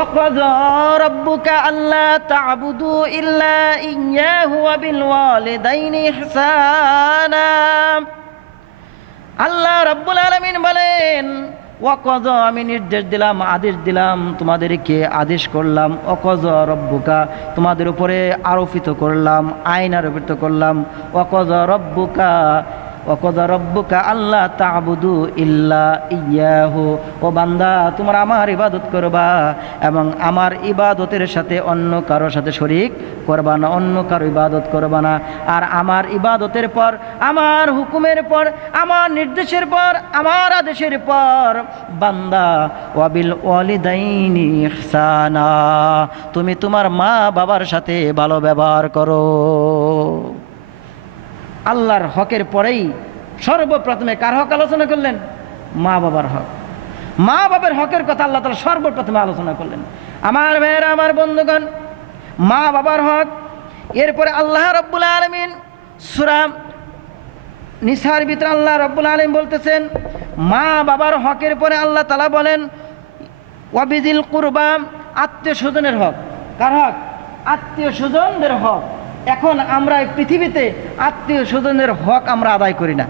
وقضى ربك ألا تعبدوا إلا إياه وبالوالدين إحسانا আল্লাহ রাব্বুল আলামিন বলেন ওয়াকযা আমি নির্দেশ দিলাম আদেশ দিলাম তোমাদেরকে আদেশ করলাম ওয়াকযা রব্বুকা তোমাদের উপরে আরোপিত করলাম আইন আরোপিত করলাম ওয়াকযা রব্বুকা আল্লাহ তা'বুদু ইল্লা ইয়াহু ও বান্দা তোমরা আমার ইবাদত করবা এবং আমার ইবাদতের সাথে অন্য কারোর সাথে শরীক করবা না অন্য কারো ইবাদত করবা না আর আমার ইবাদতের পর আমার হুকুমের পর আমার নির্দেশের পর আমার আদেশের পর বান্দা ওয়াবিল ওয়ালিদাইনি ইহসানা তুমি তোমার মা বাবার সাথে ভালো ব্যবহার করো আল্লাহর হকের পরেই সর্বপ্রথমে কার হক আলোচনা করলেন মা বাবার হক মা বাবার হকের কথা আল্লাহ তাআলা সর্বপ্রথমে আলোচনা করলেন আমার ভাইয়েরা আমার বন্ধুগণ মা বাবার হক এরপরে আল্লাহ রাব্বুল আলামিন সূরা নিসার ভিতরে আল্লাহ রাব্বুল আলামিন বলতেছেন মা বাবার হকের পরে আল্লাহ তাআলা বলেন ওয়াবিজিল কুরবা আত্মীয় স্বজনের হক কার হক আত্মীয় স্বজনদের হক এখন আমরা পৃথিবীতে আত্মীয় স্বজনের হক আমরা আদায় করি না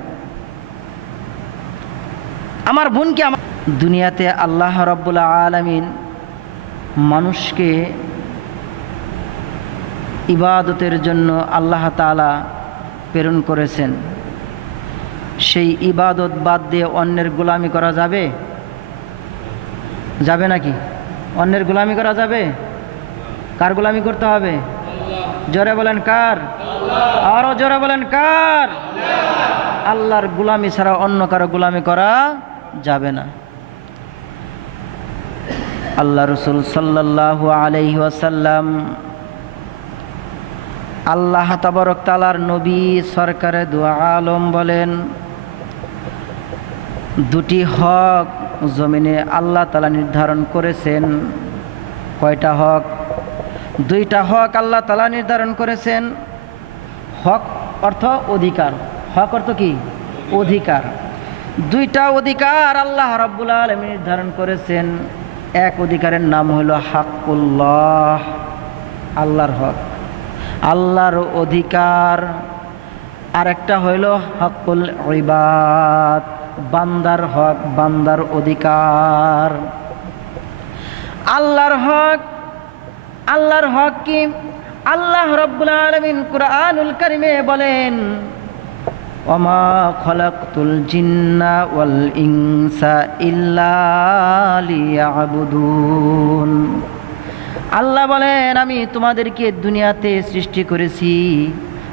আমার বোনকে দুনিয়াতে আল্লাহ রাব্বুল আলামিন মানুষকে ইবাদতের জন্য আল্লাহ তাআলা প্রেরণ করেছেন সেই ইবাদত বাদ দিয়ে অন্যের গোলামি করা যাবে যাবে নাকি অন্যের গোলামি করা যাবে কার গোলামি করতে হবে জোরে বলেন কার আরো জোরে বলেন কার আল্লাহর গোলামি ছাড়া অন্য কারো গোলামি করা যাবে না আল্লাহ রাসূল সাল্লাল্লাহু আলাইহি ওয়াসাল্লাম আল্লাহ তাবারক তাআলার নবী সরকারে দু আলম বলেন দুটি হক জমিনে আল্লাহ তাআলা নির্ধারণ করেছেন কয়টা হক দুইটা হক আল্লাহ তাআলা নির্ধারণ করেছেন হক অর্থ অধিকার হক অর্থ কি অধিকার দুইটা অধিকার আল্লাহ রাব্বুল আলামিন নির্ধারণ করেছেন এক অধিকারের নাম হলো হাক্কুল্লাহ আল্লাহর হক আল্লাহর অধিকার আরেকটা হইল হাক্কুল ইবাদ বান্দার হক বান্দার অধিকার আল্লাহর হক কি আল্লাহ রাব্বুল আলামিন কুরআনুল কারীমে বলেন ওমা খলাকতুল জিন্না ওয়াল ইনসা ইল্লা লিয়াবুদুন আল্লাহ বলেন আমি তোমাদেরকে দুনিয়াতে সৃষ্টি করেছি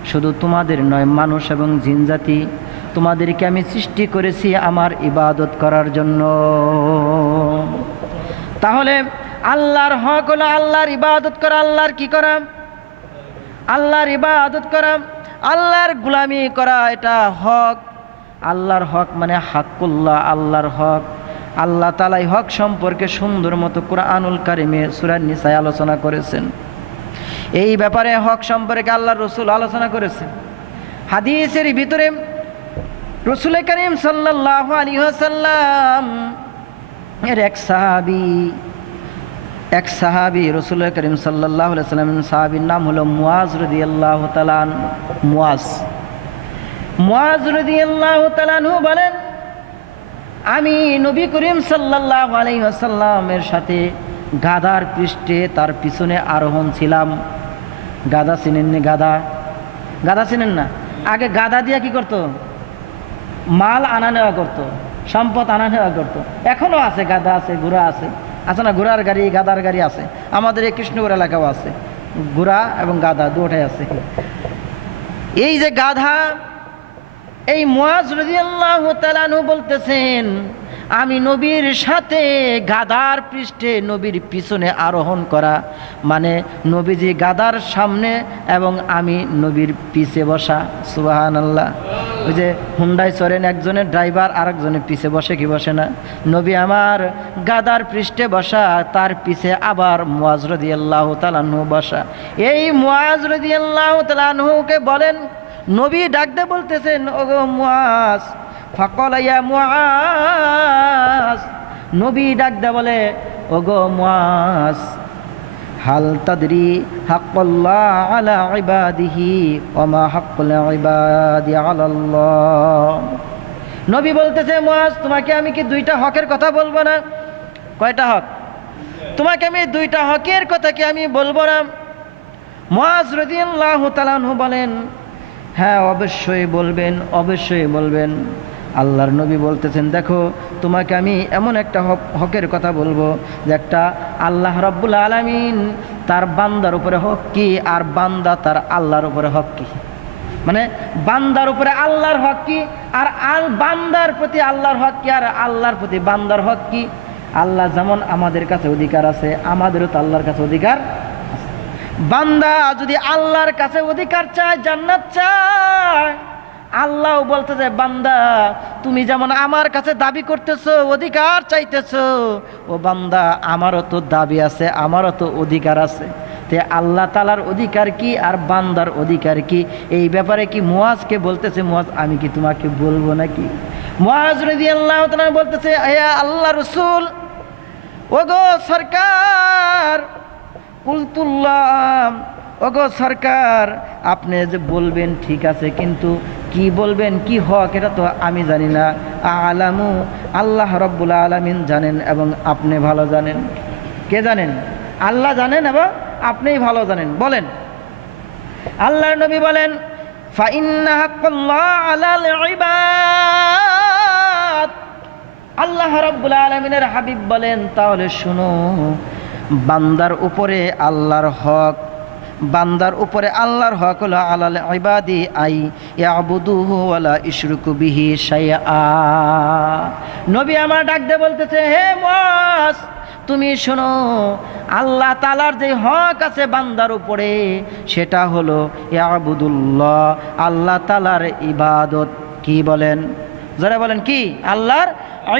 শুধু তোমাদের নয় মানুষ এবং জিন জাতি তোমাদেরকে আমি সৃষ্টি করেছি আমার ইবাদত করার জন্য তাহলে আল্লাহর হক হলো আল্লাহর ইবাদত করা আল্লাহর কি করা আল্লাহর ইবাদত করা আল্লাহর গোলামি করা এটা হক আল্লাহর হক মানে হাক্কুল্লাহ আল্লাহর হক আল্লাহ তাআলা এই হক সম্পর্কে সুন্দর মতো কুরআনুল কারীমে সূরা নিসায় আলোচনা করেছেন এই ব্যাপারে হক সম্পর্কে আল্লাহর রাসূল আলোচনা করেছেন হাদিসের ভিতরে রাসূল করিম সাল্লাল্লাহু আলাইহি ওয়াসাল্লাম এর এক সাহাবী রাসূল করিম সাল্লাল্লাহু আলাইহি ওয়াসাল্লাম সাহাবীর নাম হলো মুয়াজ রাদিয়াল্লাহু তাআলা মুয়াজ রাদিয়াল্লাহু তাআলা বলেন আমি নবী করিম সাল্লাল্লাহু আলাইহি ওয়াসাল্লামের সাথে গাধার পৃষ্ঠে তার পিছনে আরোহণ ছিলাম গাধা চিনেন না গাধা চিনেন না আগে গাধা দিয়ে কি করতো মাল আনা নেওয়া করতো সম্পদ আনা নেওয়া করতো এখনো আছে গাধা আছে ঘোড়া আছে না ঘোড়ার গাড়ি গাধার গাড়ি আছে আমাদের এই কৃষ্ণগড় এলাকাও আছে ঘোড়া এবং গাধা দুটোই আছে এই যে গাধা এই মুয়াজ রাদিয়াল্লাহু তাআলা আনহু বলতেছেন আমি নবীর সাথে গাধার পৃষ্ঠে নবীর পিছনে আরোহণ করা মানে নবীজি গাধার সামনে এবং আমি নবীর পিছে বসা সুবহানাল্লাহ ওই যে হুন্ডায় চড়েন একজনের ড্রাইভার আরেকজনের পিছে বসে কি বসে না নবী আমার গাধার পৃষ্ঠে বসা তার পিছে আবার মুয়াজ রাদিয়াল্লাহু তাআলা আনহু বসা এই মুয়াজ রাদিয়াল্লাহু তাআলা আনহুকে বলেন নবী ডাকতে বলতেছেন ওগো মুয়াজ ফাকালা ইয়া মুয়াজ নবী ডাকতে বলে ওগো মুআজ, হাল তাদরি হাক্কুল্লাহ আলা ইবাদিহি ওয়া মা হাক্কুল ইবাদি আলাল্লাহ। নবী বলতেছে, মুআজ তোমাকে আমি কি দুইটা হকের কথা বলবো না? কয়টা হক? তোমাকে আমি দুইটা হকের কথা কি আমি বলবো না? মুআজ রাদিয়াল্লাহু তাআলা আনহু বলেন, হ্যাঁ অবশ্যই বলবেন, অবশ্যই বলবেন। আল্লাহর নবী বলতেছেন, দেখো তোমাকে আমি এমন একটা হকের কথা বলবো যে একটা আল্লাহ রাব্বুল আলামিন তার বান্দার উপরে হক কি, আর বান্দা তার আল্লাহর উপরে হক কি। মানে বান্দার উপরে আল্লাহর হক কি, আর বান্দার প্রতি আল্লাহর হক কি, আর আল্লাহর প্রতি বান্দার হক কি। আল্লাহ যেমন আমাদের কাছে অধিকার আছে, আমাদেরও তো আল্লাহর কাছে অধিকার আছে। বান্দা যদি আল্লাহর কাছে অধিকার চায়, জান্নাত চায়, আল্লাহ বলতে যে বান্দা তুমি যেমন আমার কাছে দাবি করতেছো, অধিকার চাইতেছো, ও বান্দা আমারও তো দাবি আছে, আমারও তো অধিকার আছে। তে আল্লাহ তাআলার অধিকার কি আর বান্দার অধিকার কি, এই ব্যাপারে কি মুআজকে বলতেছে, মুআজ আমি কি তোমাকে বলবো নাকি? মুআজ রাদিয়াল্লাহু তাআলা বলতেছে, হে আল্লাহ রাসূল, ওগো সরকার, কুলতুল্লাহ, ওগো সরকার, আপনি যে বলবেন ঠিক আছে, কিন্তু কি বলবেন, কি হক এটা তো আমি জানি না। আলামু, আল্লাহ রাব্বুল আলামিন জানেন এবং আপনি ভালো জানেন। কে জানেন? আল্লাহ জানেন এবং আপনিই ভালো জানেন। বলেন। আল্লাহর নবী বলেন, ফাইন্না হাক্কাল্লাহ আলাল ইবাদ। আল্লাহ রাব্বুল আলামিনের হাবিব বলেন, তাহলে শুনো, বান্দার উপরে আল্লাহর হক, বান্দার উপরে আল্লাহর হক হলো আলাল ইবাদি আই ইয়াবুদুহু ওয়ালা ইশরিকু বিহি শাইআ। নবী আমার ডাক দিয়ে বলতেছে, হে মুআজ তুমি শোনো, আল্লাহ তাআলার যে হক আছে বান্দার উপরে, সেটা হলো ইয়াবুদুল্লাহ, আল্লাহ তাআলার ইবাদত। কি বলেন? যারা বলেন কি? আল্লাহর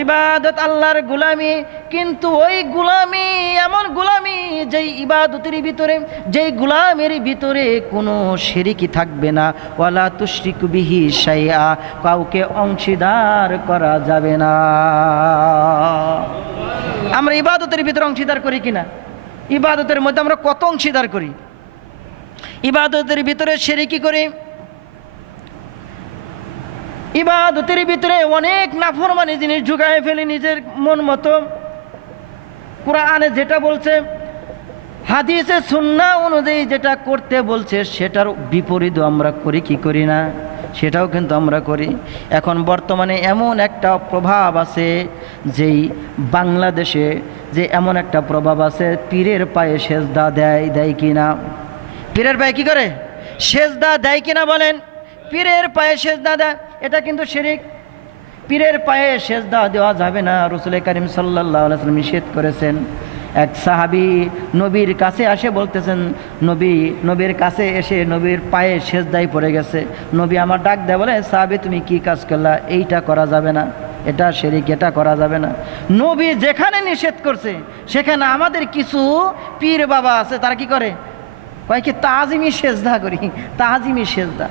ইবাদত, আল্লাহর গোলামি। কিন্তু ওই গোলামি এমন গোলামি যেই ইবাদতের ভিতরে, যেই গোলামের ভিতরে কোনো শিরকি থাকবে না। ওয়ালা তুশরিকু বিহি শাইআ, কাউকে অংশীদার করা যাবে না। আমরা ইবাদতের ভিতরে অংশীদার করি কিনা? ইবাদতের মধ্যে আমরা কত অংশীদার করি? ইবাদতের ভিতরে শিরকি করি, ইবাদতের ভিতরে অনেক নাফরমানি জিনিস ঢুকায় ফেলি নিজের মন মতো। কোরআনে যেটা বলছে, হাদিসে সুন্নাহ অনুযায়ী যেটা করতে বলছে, সেটার বিপরীত আমরা করি কি করি না? সেটাও কিন্তু আমরা করি। এখন বর্তমানে এমন একটা প্রভাব আছে, যেই বাংলাদেশে যে এমন একটা প্রভাব আছে, পীরের পায়ে সেজদা দেয় কিনা? পীরের পায়ে কি করে? সেজদা দেয় কিনা বলেন? পীরের পায়ে সেজদা দেয়, এটা কিন্তু শিরক। পীরের পায়ে সেজদা দেওয়া যাবে না, রাসূল করিম সাল্লাল্লাহু আলাইহি ওয়াসাল্লাম নিষেধ করেছেন। এক সাহাবী নবীর কাছে আসে বলতেছেন, নবীর কাছে এসে নবীর পায়ে সেজদায় পড়ে গেছে। নবী আমার ডাক দেয়, বলে সাহাবী তুমি কি কাজ করলা? এইটা করা যাবে না, এটা শিরক, এটা করা যাবে না। নবী যেখানে নিষেধ করছে, সেখানে আমাদের কিছু পীর বাবা আছে, তারা কি করে? কয় কি তাজিমি সেজদা করি, তাজিমি সেজদা।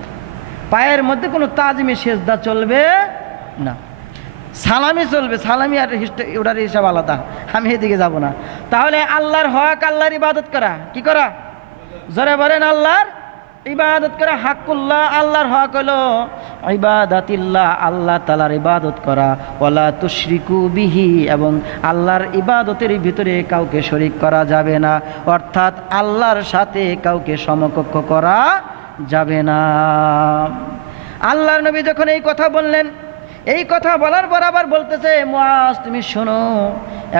পায়ের মধ্যে কোনো তাজিমি সেজদা চলবে না, সালামি চলবে। সালামি আর ওটার হিসাব আলাদা, আমি এদিকে যাব না। তাহলে আল্লাহর হক, আল্লাহর ইবাদত করা, কি করা? জোরে বলেন, আল্লাহর ইবাদত করা। হাক্কুল্লাহ, আল্লাহর হক হলো ইবাদাতিল্লাহ, আল্লাহ তাআলার ইবাদত করা। ওয়ালা তুশরিকু বিহি, এবং আল্লাহর ইবাদতের ভিতরে কাউকে শরীক করা যাবে না, অর্থাৎ আল্লাহর সাথে কাউকে সমকক্ষ করা যাবে না। আল্লাহর নবী যখন এই কথা বললেন, এই কথা বলার পর আবার বলতেছে, মুআজ তুমি শোনো,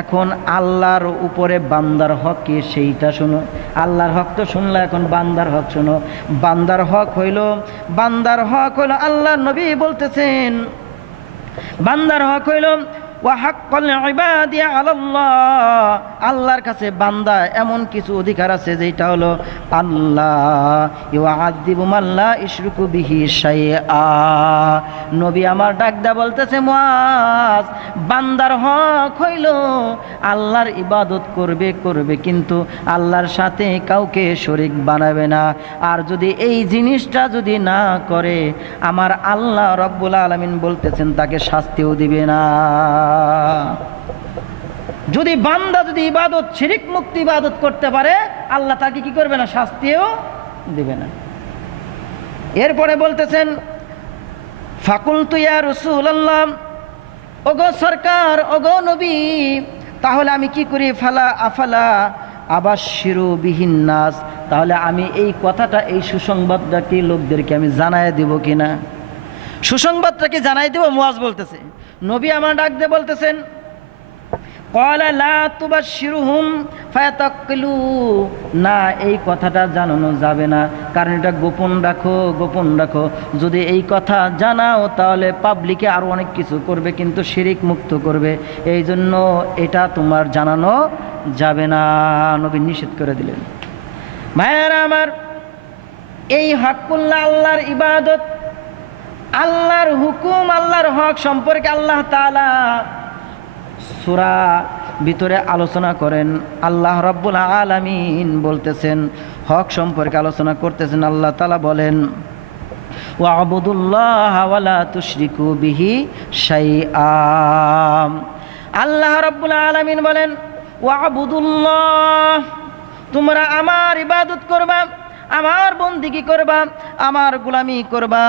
এখন আল্লাহর উপরে বান্দার হক কি সেইটা শোনো। আল্লাহর হক তো শুনলা, এখন বান্দার হক শোনো। বান্দার হক হইল, আল্লাহর নবী বলতেছেন, বান্দার হক হইল ওয়া হাক্কুল ইবাদি আলাল্লাহ, আল্লাহর কাছে বান্দা এমন কিছু অধিকার আছে যেটা হলো আল্লাহ ইউআযিবু মান লা ইশরিকু বিহি শাইআ। নবী আমার ডাকদা বলতেছে, মুআজ বান্দার হক হইল আল্লাহর ইবাদত করবে কিন্তু আল্লাহর সাথে কাউকে শরীক বানাবে না। আর যদি এই জিনিসটা যদি না করে, আমার আল্লাহ রাব্বুল আলামিন বলতেছেন তাকে শাস্তিও দিবে না। যদি বান্দা যদি ইবাদত শিরিক মুক্ত ইবাদত করতে পারে আল্লাহ তাকে কি করবে না, শাস্তিও দিবে না। এরপরে বলতেছেন ফাকুলতু ইয়া রাসূলুল্লাহ, ওগো সরকার, ওগো নবী, তাহলে আমি কি করি? ফালা আফালা আবাশশিরু বিহিন নাস, তাহলে আমি এই কথাটা, এই সুসংবাদটা কি লোকদেরকে আমি জানায় দিব কিনা? সুসংবাদটা কি জানাই দেব? মুয়াজ বলতেছে, নবী আমার ডাক দিয়ে বলতেছেন ক্বালা লা তুবাশশিরুহুম ফায়াতাকিলু, না এই কথাটা জানানো যাবে না, কারণ এটা গোপন রাখো, গোপন রাখো। যদি এই কথা জানাও তাহলে পাবলিকে আরও অনেক কিছু করবে, কিন্তু শিরিক মুক্ত করবে, এই জন্য এটা তোমার জানানো যাবে না। নবী নিষেধ করে দিলেন। ভাইয়েরা আমার, এই হকুল্লাহ আল্লাহর ইবাদত, আল্লাহর হুকুম, আল্লাহর হক সম্পর্কে আল্লাহ তাআলা সূরা ভিতরে আলোচনা করেন। আল্লাহ রাব্বুল আলামিন বলতেছেন, হক সম্পর্কে আলোচনা করতেছেন। আল্লাহ তাআলা বলেন ওয়া'বুদুল্লাহা ওয়া লা তুশরিকু বিহি শাইআ। আল্লাহ রাব্বুল আলামিন বলেন ওয়া'বুদুল্লাহ, তোমরা আমার ইবাদত করবা, আমার বন্দেগী করবা, আমার গোলামি করবা,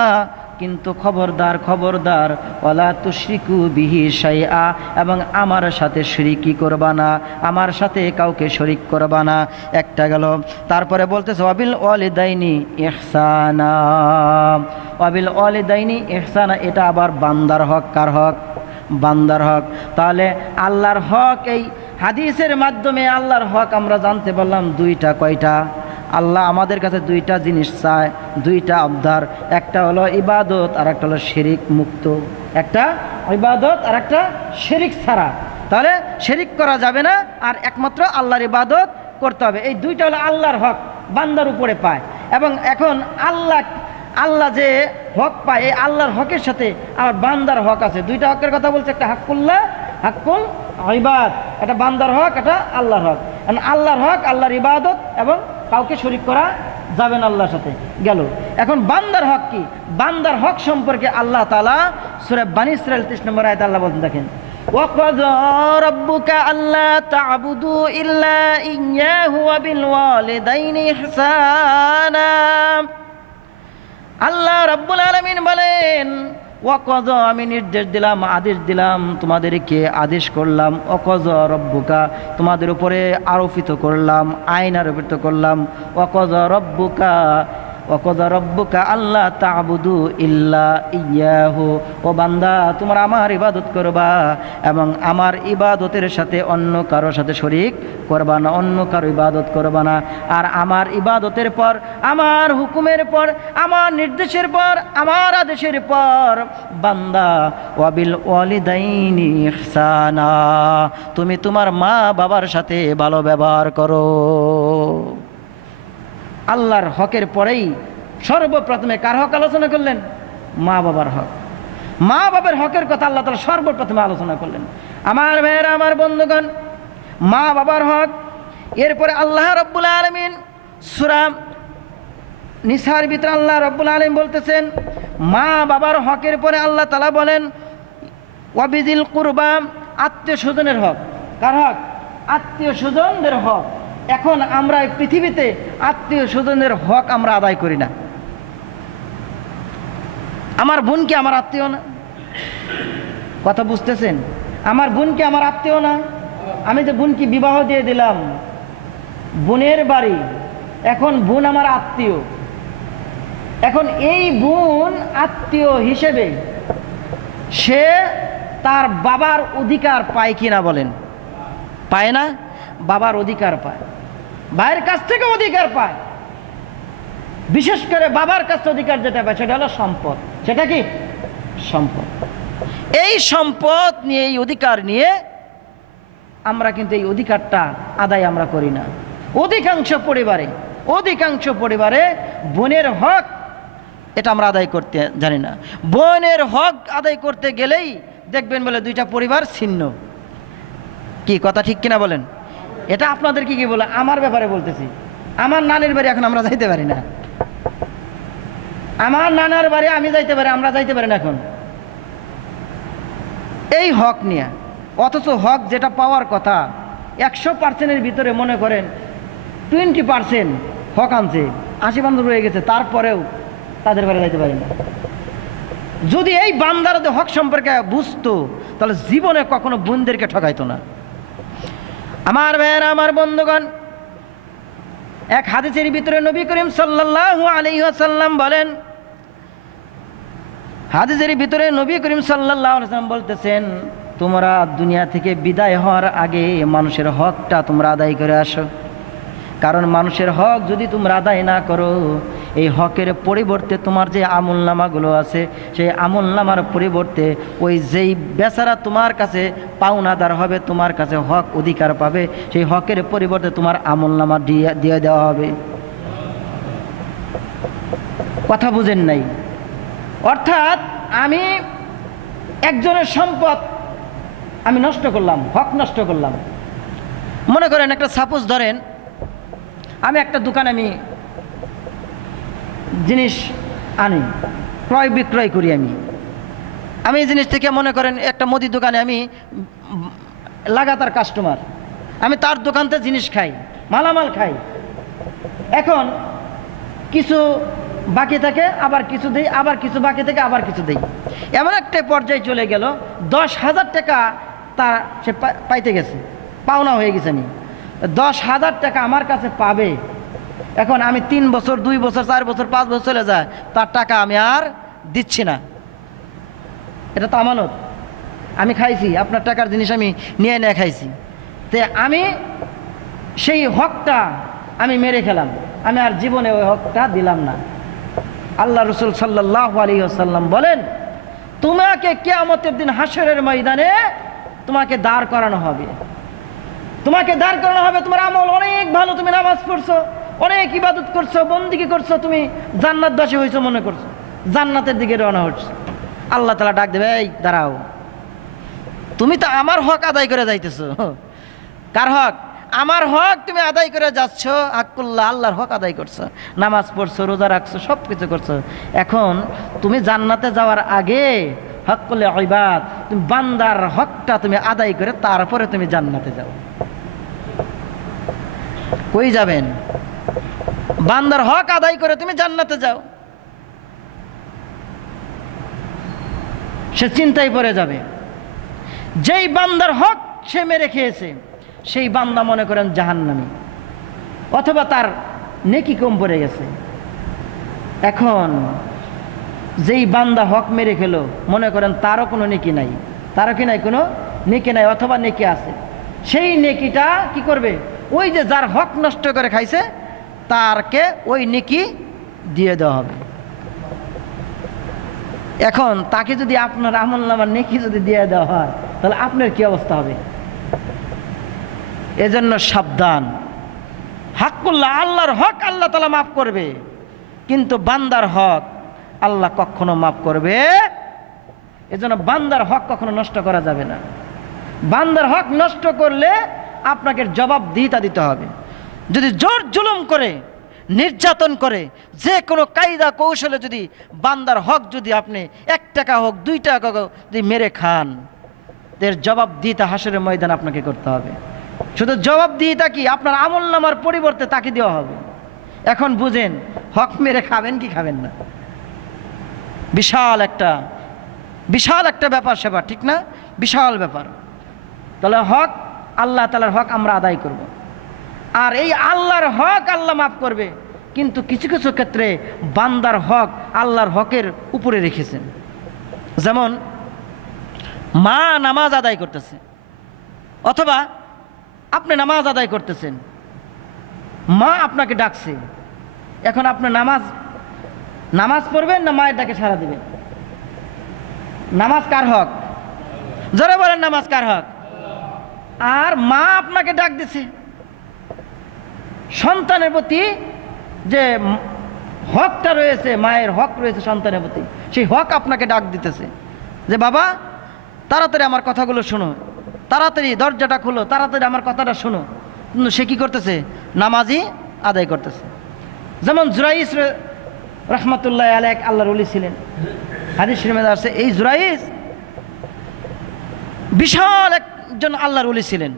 কিন্তু খবরদার খবরদার ওয়ালা তুশরিকু বিহি শাইআ, এবং আমার সাথে শিরকি করবা না, আমার সাথে কাউকে শরীক করবা না। একটা গেল। তারপরে বলতেছে ওয়াবিল ওয়ালিদাইনি ইহসানা, ওয়াবিল ওয়ালিদাইনি ইহসানা, এটা আবার বান্দার হক। কার হক? বান্দার হক। তাহলে আল্লাহর হক, এই হাদিসের মাধ্যমে আল্লাহর হক আমরা জানতে পারলাম দুইটা। কয়টা? আল্লাহ আমাদের কাছে দুইটা জিনিস চায়, দুইটা আবদার। একটা হলো ইবাদত আর একটা হলো শিরিক মুক্ত। একটা ইবাদত আর একটা শিরিক ছাড়া। তাহলে শিরিক করা যাবে না, আর একমাত্র আল্লাহর ইবাদত করতে হবে। এই দুইটা হলো আল্লাহর হক, বান্দার উপরে পায়। এবং এখন আল্লাহ যে হক পায়, এই আল্লাহর হকের সাথে আমার বান্দার হক আছে। দুইটা হকের কথা বলছে, একটা হাক্কুল্লাহ, হাক্কুল ইবাদ, এটা বান্দার হক, এটা আল্লাহর হক। আল্লাহর হক আল্লাহর ইবাদত, এবং কাউকে শরীক করা যাবে না আল্লাহর সাথে। গেল। এখন বান্দার হক কি? বান্দার হক সম্পর্কে আল্লাহ তাআলা সূরা বনী ইসরাঈল 30 নম্বর আয়াতে আল্লাহ বলেন, দেখেন ওয়াকাযা রাব্বুকা আল্লা তা'বুদু ইল্লা ইয়্যাহু ওয়া বিল ওয়ালিদাইনি ইহসানা। আল্লাহ রাব্বুল আলামিন বলেন ওয়াকাযা, আমি নির্দেশ দিলাম, আদেশ দিলাম, তোমাদেরকে আদেশ করলাম। ওয়াকাযা রাব্বুকা, তোমাদের উপরে আরোপিত করলাম, আইন আরোপিত করলাম। ওয়াকাযা রাব্বুকা, ওয়াকাযা রাব্বুকা আল্লা তা'বুদু ইল্লা ইয়্যাহু, ও বান্দা তোমরা আমার ইবাদত করবা, এবং আমার ইবাদতের সাথে অন্য কারোর সাথে শরীক করবা না, অন্য কারো ইবাদত করবা না। আর আমার ইবাদতের পর, আমার হুকুমের পর, আমার নির্দেশের পর, আমার আদেশের পর বান্দা ওয়াবিল ওয়ালিদাইনি ইহসানা, তুমি তোমার মা বাবার সাথে ভালো ব্যবহার করো। আল্লাহর হকের পরেই সর্বপ্রথমে কার হক আলোচনা করলেন? মা বাবার হক। মা বাবার হকের কথা আল্লাহ তাআলা সর্বপ্রথমে আলোচনা করলেন। আমার ভাইয়েরা, আমার বন্ধুগণ, মা বাবার হক। এরপরে আল্লাহ রাব্বুল আলামিন সূরা নিসার ভিতরে আল্লাহ রাব্বুল আলামিন বলতেছেন, মা বাবার হকের পরে আল্লাহ তাআলা বলেন ওয়াবিদিল কুরবা, আত্মীয় স্বজনের হক। কার হক? আত্মীয় স্বজনদের হক। এখন আমরা এই পৃথিবীতে আত্মীয় স্বজনের হক আমরা আদায় করি না। আমার বোন কি আমার আত্মীয় না? কথা বুঝতেছেন? আমার বোন কি আমার আত্মীয় না? আমি যে বোনকে বিবাহ দিয়ে দিলাম, বোনের বাড়ি, এখন বোন আমার আত্মীয়। এখন এই বোন আত্মীয় হিসেবে সে তার বাবার অধিকার পায় কিনা বলেন? পায় না? বাবার অধিকার পায়, ভাইয়ের কাছ থেকে অধিকার পায়। বিশেষ করে বাবার কাছে অধিকার যেটা পায় সেটা হলো সম্পদ। সেটা কি? সম্পদ। এই সম্পদ নিয়ে, এই অধিকার নিয়ে আমরা কিন্তু এই অধিকারটা আদায় আমরা করি না। অধিকাংশ পরিবারে বোনের হক এটা আমরা আদায় করতে জানি না। বোনের হক আদায় করতে গেলেই দেখবেন বলে দুইটা পরিবার ছিন্ন। কি কথা ঠিক কিনা বলেন? এটা আপনাদেরকে কি বলে? আমার ব্যাপারে বলতেছি। আমার নানির বাড়ি এখন আমরা যাইতে পারি না। আমার নানার বাড়ি আমি যাইতে পারি, আমরা যাইতে পারি না এখন। এই হক নিয়ে অথচ হক যেটা পাওয়ার কথা 100%-এর ভিতরে মনে করেন 20% হক আনছে, 80% রয়ে গেছে, তারপরেও তাদের বাড়ি যাইতে পারি না। যদি এই বান্দারা হক সম্পর্কে বুঝতো তাহলে জীবনে কখনো বোনদেরকে ঠকাইতো না। আমার ভাইয়েরা, আমার বন্ধুগণ, এক হাদিসের ভিতরে নবী করিম সাল্লাল্লাহু আলাইহি ওয়াসাল্লাম বলেন, হাদিসের ভিতরে নবী করিম সাল্লাল্লাহু আলাইহি ওয়াসাল্লাম বলতেছেন, তোমরা দুনিয়া থেকে বিদায় হওয়ার আগে মানুষের হকটা তোমরা আদায় করে আসো। কারণ মানুষের হক যদি তোমরা আদায় না করো, এই হকের পরিবর্তে তোমার যে আমলনামাগুলো আছে সেই আমলনামার পরিবর্তে ওই যেই বেচারা তোমার কাছে পাওনাদার হবে, তোমার কাছে হক অধিকার পাবে, সেই হকের পরিবর্তে তোমার আমলনামা দিয়ে দেওয়া হবে। কথা বুঝেন নাই? অর্থাৎ আমি একজনের সম্পদ আমি নষ্ট করলাম, হক নষ্ট করলাম। মনে করেন একটা সাপোজ ধরেন, আমি একটা দোকানে আমি জিনিস আনি, ক্রয় বিক্রয় করি। আমি এই জিনিস থেকে মনে করেন একটা মুদি দোকানে আমি লাগাতার কাস্টমার, আমি তার দোকানতে জিনিস খাই, মালামাল খাই। এখন কিছু বাকি থাকে, আবার কিছু দেই, আবার কিছু বাকি থেকে আবার কিছু দেই। এমন একটা পর্যায়ে চলে গেল 10,000 টাকা তার সে পাইতে গেছে, পাওনা হয়ে গেছে। 10,000 টাকা আমার কাছে পাবে। এখন আমি 3 বছর, 2 বছর, 4 বছর, 5 বছর চলে যায়, তার টাকা আমি আর দিচ্ছি না। এটা তো আমানত, আমি খাইছি, আপনার টাকার জিনিস আমি নিয়ে খাইছি। তে আমি সেই হকটা আমি মেরে খেলাম, আমি আর জীবনে ওই হকটা দিলাম না। আল্লাহ রাসূল সাল্লাল্লাহু আলাইহি ওয়াসাল্লাম বলেন, তোমাকে কিয়ামতের দিন হাসরের ময়দানে তোমাকে দাঁড় করানো হবে। তোমাকে দাঁড় করানো হবে, তোমার আমল অনেক ভালো, তুমি নামাজ পড়ছো, অনেক ইবাদত করছো, বন্দেগী করছো, তুমি জান্নাতবাসী হয়েছো মনে করছো, জান্নাতের দিকে রওনা হচ্ছে। আল্লাহ তাআলা ডাক দেবে, এই দাঁড়াও, তুমি তো আমার হক আদায় করে যাইতেছো। কার হক? আমার হক তুমি আদায় করে যাচ্ছ। হাক্কুল্লাহ, আল্লাহর হক আদায় করছো, নামাজ পড়ছো, রোজা রাখছো, সব কিছু করছো। এখন তুমি জান্নাতে যাওয়ার আগে হক্কুল ইবাদ, তুমি বান্দার হকটা তুমি আদায় করে তারপরে তুমি জান্নাতে যাও। কই যাবেন? বান্দার হক আদায় করে তুমি জান্নাতে যাও। সে চিন্তায় পড়ে যাবে। যেই বান্দার হক সে মেরে খেয়েছে, সেই বান্দা মনে করেন জাহান্নামী, অথবা তার নেকি কম পড়ে গেছে। এখন যেই বান্দা হক মেরে খেলো, মনে করেন তারও কোনো নেকি নাই, তারও কি নাই, কোনো নেকি নাই, অথবা নেকি আছে। সেই নেকিটা কি করবে? ওই যে যার হক নষ্ট করে খাইছে তারকে ওই নেকি দিয়ে দেওয়া হবে। এখন তাকে যদি আপনার আমলনামার নেকি যদি দিয়ে দেওয়া হয়, তাহলে আপনার কি অবস্থা হবে? এজন্য সাবধান। হাক্কুল্লাহ, আল্লাহর হক আল্লাহ তাআলা মাফ করবে, কিন্তু বান্দার হক আল্লাহ কখনো মাফ করবে। এজন্য বান্দার হক কখনো নষ্ট করা যাবে না। বান্দার হক নষ্ট করলে আপনাকে জবাবদিহিতা দিতে হবে। যদি জোর জুলুম করে, নির্যাতন করে, যে কোনো কায়দা কৌশলে যদি বান্দার হক যদি আপনি 1 টাকা হোক, 2 টাকা হোক যদি মেরে খান, এর জবাবদিহিতা হাসরের ময়দান আপনাকে করতে হবে। শুধু জবাবদিহিতা কি, আপনার আমলনামার পরিবর্তে তাকে দেওয়া হবে। এখন বুঝেন, হক মেরে খাবেন কি খাবেন না? বিশাল একটা ব্যাপার সেবা, ঠিক না? বিশাল ব্যাপার। তাহলে হক, আল্লাহ তাআলার হক আমরা আদায় করব। আর এই আল্লাহর হক আল্লাহ মাফ করবে, কিন্তু কিছু কিছু ক্ষেত্রে বান্দার হক আল্লাহর হকের উপরে রেখেছেন। যেমন মা নামাজ আদায় করতেছে, অথবা আপনি নামাজ আদায় করতেছেন, মা আপনাকে ডাকছে। এখন আপনি নামাজ পড়বেন না মায়ের ডাকে সাড়া দিবেন? নামাজ কার হক? জোরে বলেন, নামাজ কার হক? আর মা আপনাকে ডাক দিছে, সন্তানের প্রতি যে হকটা রয়েছে, মায়ের হক রয়েছে সন্তানের প্রতি, সেই হক আপনাকে ডাক দিতেছে যে বাবা তাড়াতাড়ি আমার কথাগুলো শোনো, তাড়াতাড়ি দরজাটা খুলো, তাড়াতাড়ি আমার কথাটা শোনো। কিন্তু সে কি করতেছে? নামাজই আদায় করতেছে। যেমন জুরাইস রহমতুল্লাহ আলাইহি আল্লাহর ওলি ছিলেন, হাদিস শরীফে আছে এই জুরাইস বিশাল এক একজন আল্লাহর ওলি ছিলেন।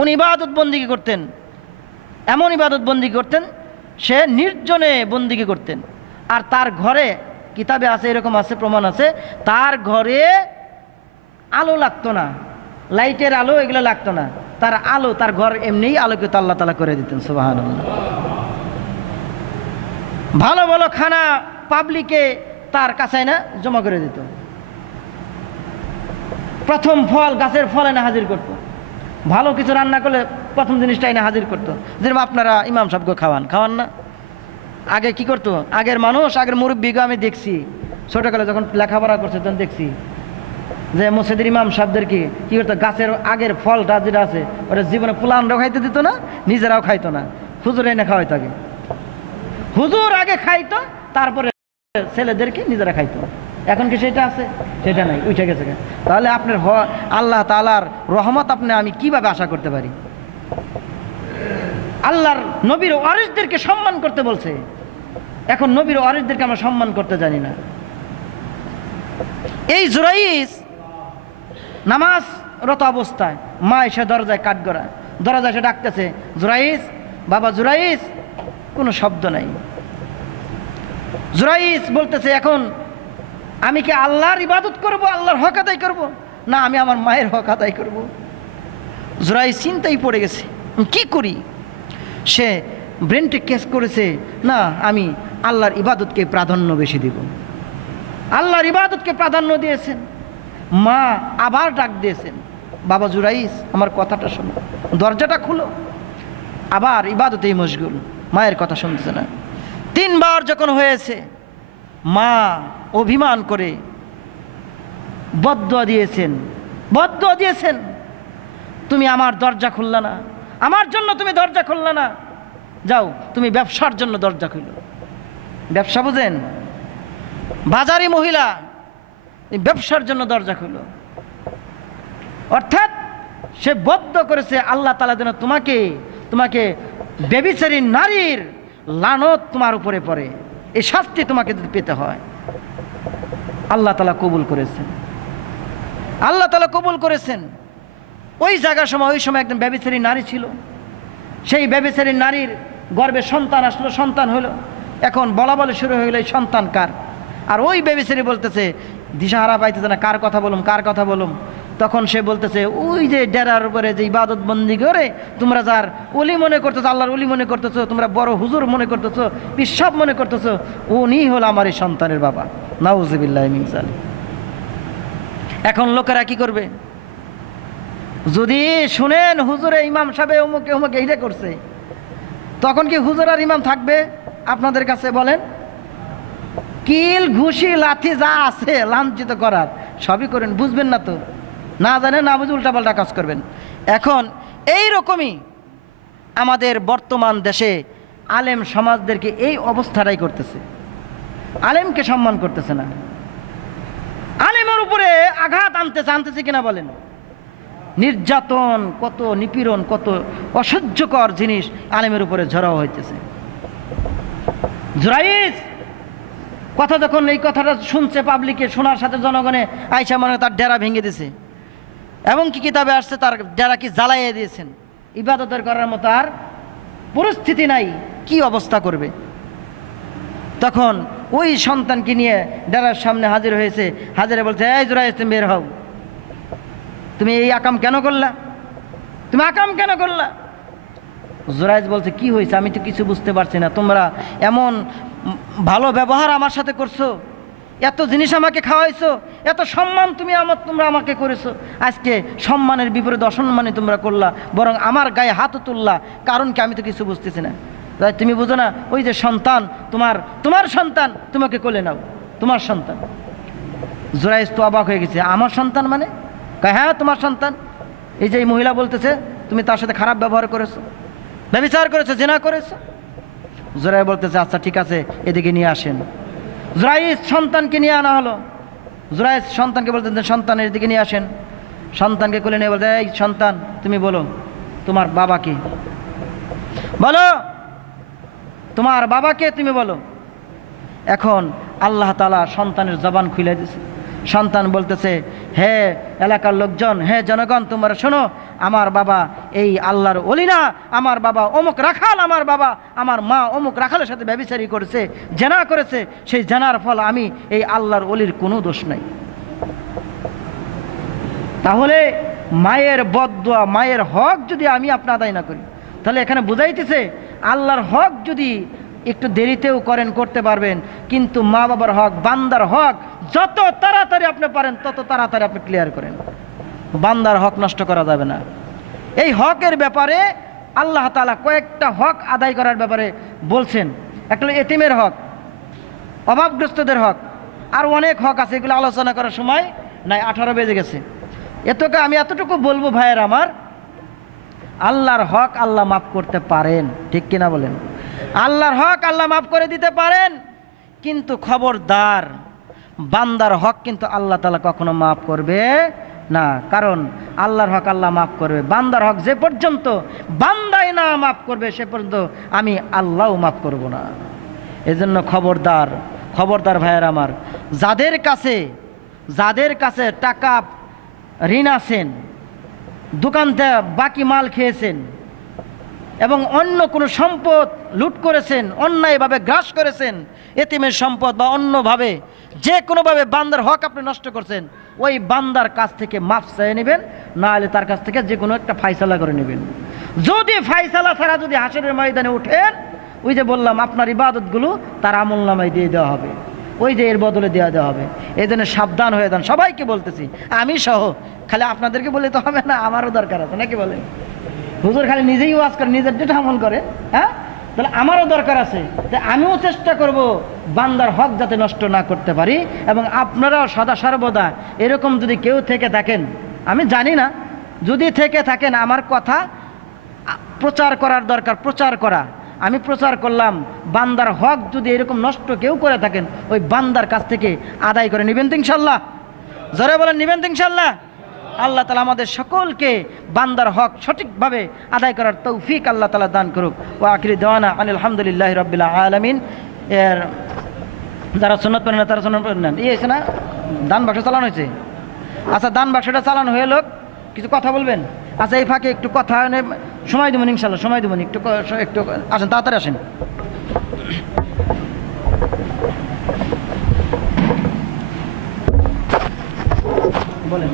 উনি ইবাদত বন্দিগি করতেন, এমন ইবাদত বন্দিগি করতেন, সে নির্জনে বন্দিগি করতেন। আর তার ঘরে, কিতাবে আছে, এরকম আছে, প্রমাণ আছে, তার ঘরে আলো লাগতো না, লাইটের আলো এগুলো লাগতো না, তার আলো, তার ঘর এমনিই আলোকিত আল্লাহ তাআলা করে দিতেন। সুবহানাল্লাহ। ভালো ভালো খানা পাবলিকে তার কাছে না জমা করে দিত। প্রথম ফল, গাছের ফল এনে হাজির করতো। ভালো কিছু রান্না করলে প্রথম জিনিসটা এনে হাজির করতো। যেরকম আপনারা ইমাম সাহেবকে খাওয়ান না? আগে কি করতো, আগের মানুষ, আগের মুরব্বীকে আমি দেখছি ছোটকালে যখন লেখাপড়া করছে তখন দেখছি যে মসজিদের ইমাম সাহেবদেরকে কি করতো, গাছের আগের ফলটা যেটা আছে ওটা জীবনে প্লানরাও খাইতে দিত না, নিজেরাও খাইতো না, হুজুর এনে খাওয়াইতো। আগে হুজুর আগে খাইতো, তারপরে ছেলেদেরকে নিজেরা খাইতো। এখন কি সেটা আছে? সেটা নাই, উঠে গেছে। তাহলে আপনার আল্লাহ তাআলার রহমত আপনি আমি কিভাবে আশা করতে পারি? আল্লাহর নবীর ওয়ারিসদেরকে সম্মান করতে বলছে, এখন নবীর ওয়ারিসদেরকে আমরা সম্মান করতে জানি না। এই জুরাইস নামাজরত অবস্থায় মা এসে দরজায় কাঠগড়া, দরজায় এসে ডাকতেছে, জুরাইস, বাবা জুরাইস। কোনো শব্দ নাই। জুরাইস বলতেছে, এখন আমি কি আল্লাহর ইবাদত করব, আল্লাহর হক আদায় করব, না আমি আমার মায়ের হক আদায় করব? জুরাইস চিন্তায় পড়ে গেছে, কি করি? সে ব্রেনটে কেস করেছে, না আমি আল্লাহর ইবাদতকে প্রাধান্য বেশি দিব। আল্লাহর ইবাদতকে প্রাধান্য দিয়েছেন। মা আবার ডাক দিয়েছেন, বাবা জুরাইস, আমার কথাটা শোনো, দরজাটা খুলো। আবার ইবাদতেই মশগুল, মায়ের কথা শুনতেছে না। 3 বার যখন হয়েছে, মা অভিমান করে বদদুয়া দিয়েছেন, তুমি আমার দরজা খুললা না, আমার জন্য তুমি দরজা খুললা না, যাও তুমি ব্যবসার জন্য দরজা খুলো। ব্যবসা বুঝেন? বাজারি মহিলা ব্যবসার জন্য দরজা খুলো। অর্থাৎ সে বদ্ধ করেছে আল্লাহ তাআলা যেন তোমাকে ব্যভিচারী নারীর লানত তোমার উপরে পড়ে, এই শাস্তি তোমাকে যদি পেতে হয়। আল্লাহ তাআলা কবুল করেছেন, আল্লাহ তাআলা কবুল করেছেন। ওই জায়গার সময়, ওই সময় একজন ব্যভিচারী নারী ছিল। সেই ব্যভিচারী নারীর গর্ভে সন্তান আসলো, সন্তান হলো। এখন বলা বলে শুরু হয়ে গেল, এই সন্তান কার? আর ওই ব্যভিচারী বলতেছে, দিশাহারা পাইতেছে না, কার কথা বলুম। তখন সে বলতেছে, ওই যে ডেরার উপরে যে ইবাদত বন্দি করে তোমরা যার ওলি মনে করতেছো, আল্লাহর ওলি মনে করতেছো, তোমরা বড় হুজুর মনে করতেছো, পিসাব মনে করতেছো, উনি হলো আমার এই সন্তানের বাবা। নাউজুবিল্লাহি মিন যালিক। এখন লোকেরা কি করবে? যদি শুনেন হুজুরে ইমাম সাহেব অমুকে এইটা করছে, তখন কি হুজুর আর ইমাম থাকবে আপনাদের কাছে? বলেন। কিল, ঘুষি, লাঠি যা আছে লাঞ্ছিত করার সবই করেন, বুঝবেন না তো, না জানেন, না বুঝে উল্টাপাল্টা কাজ করবেন। এখন এই রকমই আমাদের বর্তমান দেশে আলেম সমাজদেরকে এই অবস্থাটাই করতেছে, আলেমকে সম্মান করতেছে না, আলেমের উপরে আঘাত আনতেছে কিনা বলেন? নির্যাতন, কত নিপীড়ন, কত অসহ্যকর জিনিস আলেমের উপরে ঝরাও হইতেছে। জুরাইস কথা যখন এই কথাটা শুনছে পাবলিকে, শোনার সাথে জনগণে আইসা মনে তার ডেরা ভেঙে দিয়েছে, এবং কি কিতাবে আসছে তার ডেরা কি জ্বালাইয়ে দিয়েছেন। ইবাদতের করার মতো আর পরিস্থিতি নাই, কি অবস্থা করবে? তখন ওই সন্তানকে নিয়ে ডেরার সামনে হাজির হয়েছে, হাজিরে বলছে, এই জুরাইস তুমি বের হও, তুমি এই আকাম কেন করলা? তুমি আকাম কেন করলা? জুরাইস বলছে, কি হয়েছে? আমি তো কিছু বুঝতে পারছি না, তোমরা এমন ভালো ব্যবহার আমার সাথে করছো, এত জিনিস আমাকে খাওয়াইছো, এত সম্মান তোমরা আমাকে করেছো, আজকে সম্মানের বিপরীতে অসম্মানই তোমরা করলা, বরং আমার গায়ে হাত তুললা, কারণ কি আমি তো কিছু বুঝতেছি না। তুমি বুঝো না, ওই যে সন্তান তোমার সন্তান, তোমাকে কোলে নাও, তোমার সন্তান। জুরাইস তো অবাক হয়ে গেছে, আমার সন্তান মানে? হ্যাঁ তোমার সন্তান। এই যে এই মহিলা বলতেছে তুমি তার সাথে খারাপ ব্যবহার করেছো, ব্যভিচার করেছো, জিনা করেছো। জুরাইস বলতেছে, আচ্ছা ঠিক আছে, এদিকে নিয়ে আসেন। জুরাইস সন্তানকে নিয়ে আনা হলো। জুরাইস সন্তানকে বলতেন, সন্তানের দিকে নিয়ে আসেন। সন্তানকে কোলে নিয়ে বলতে, এই সন্তান তুমি বলো তোমার বাবাকে, বলো তোমার বাবাকে তুমি বলো। এখন আল্লাহ তাআলা সন্তানের জবান খুলে দিয়েছে। সন্তান বলতেছে, হে এলাকার লোকজন, হে জনগণ, তোমরা শোনো, আমার বাবা এই আল্লাহর ওলি না, আমার বাবা অমুক রাখাল, আমার বাবা, আমার মা অমুক রাখালের সাথে ব্যভিচারী করেছে, জেনা করেছে, সেই জেনার ফল আমি এই আল্লাহর ওলির কোনো দোষ নাই। তাহলে মায়ের বদদোয়া, মায়ের হক যদি আমি আপনি আদায় না করি, তাহলে এখানে বুঝাইতেছে আল্লাহর হক যদি একটু দেরিতেও করেন করতে পারবেন, কিন্তু মা বাবার হক, বান্দার হক যত তাড়াতাড়ি আপনি পারেন তত তাড়াতাড়ি আপনি ক্লিয়ার করেন। বান্দার হক নষ্ট করা যাবে না। এই হকের ব্যাপারে আল্লাহ তাআলা কয়েকটা হক আদায় করার ব্যাপারে বলছেন। একটা হলো এতিমের হক, অভাবগ্রস্তদের হক, আর অনেক হক আছে, এগুলো আলোচনা করার সময় নাই, 18 বেজে গেছে। আমি এতটুকু বলবো ভাইয়ের আমার, আল্লাহর হক আল্লাহ মাফ করতে পারেন, ঠিক কিনা বলেন? আল্লাহর হক আল্লাহ মাফ করে দিতে পারেন, কিন্তু খবরদার বান্দার হক কিন্তু আল্লাহ তাআলা কখনো মাফ করবে না। কারণ আল্লাহর হক আল্লাহ মাফ করবে, বান্দার হক যে পর্যন্ত বান্দাই না মাফ করবে সে পর্যন্ত আমি আল্লাহও মাফ করব না। এজন্য খবরদার, খবরদার ভাইয়ের আমার, যাদের কাছে টাকা ঋণ আছেন, দোকান থেকে বাকি মাল খেয়েছেন এবং অন্য কোনো সম্পদ লুট করেছেন, অন্যায়ভাবে গ্রাস করেছেন, এতিমের সম্পদ বা অন্যভাবে যে কোনোভাবে বান্দার হক আপনি নষ্ট করছেন, ওই বান্দার কাছ থেকে মাফ চেয়ে নেবেন, না হলে তার কাছ থেকে যে কোনো একটা ফায়সালা করে নেবেন। যদি ফায়সালা ছাড়া যদি হাসরের ময়দানে উঠেন, ওই যে বললাম আপনার ইবাদতগুলো তার আমল নামায় দিয়ে দেওয়া হবে, ওই যে এর বদলে দেওয়া হবে। এই জন্য সাবধান হয়ে যান, সবাইকে বলতেছি, আমি সহ। খালি আপনাদেরকে বলে তো হবে না, আমারও দরকার আছে, নাকি বলে? হুজুর খালি নিজেই ওয়াজ করে, নিজের যেটা আমল করে, হ্যাঁ, তাহলে আমারও দরকার আছে। তাই আমিও চেষ্টা করব বান্দার হক যাতে নষ্ট না করতে পারি। এবং আপনারাও সদা সর্বদা এরকম যদি কেউ থেকে থাকেন, আমি জানি না, যদি থেকে থাকেন, আমার কথা প্রচার করার দরকার, প্রচার করা, আমি প্রচার করলাম, বান্দার হক যদি এরকম নষ্ট কেউ করে থাকেন, ওই বান্দার কাছ থেকে আদায় করে নেবেন তো ইনশাল্লাহ? জোরে বলেন, নেবেন তো ইনশাল্লাহ? আল্লাহ তাআলা আমাদের সকলকে বান্দার হক সঠিকভাবে আদায় করার তৌফিক আল্লাহ তাআলা দান করুক। ওয়া আখিরি দাওয়ানা আলহামদুলিল্লাহি রাব্বিল আলামিন। এর যারা সুন্নাত পড়েন না তারা সুন্নাত পড়েন না, হয়েছে না? দান বাক্স চালানো হয়েছে? আচ্ছা, দান বাক্সটা চালানো হয়ে লোক কিছু কথা বলবেন? আচ্ছা, এই ফাঁকে একটু কথা সময় দেবেন ইনশাল্লাহ, সময় দেবেন, একটু আসেন, তাড়াতাড়ি আসেন। বলেন।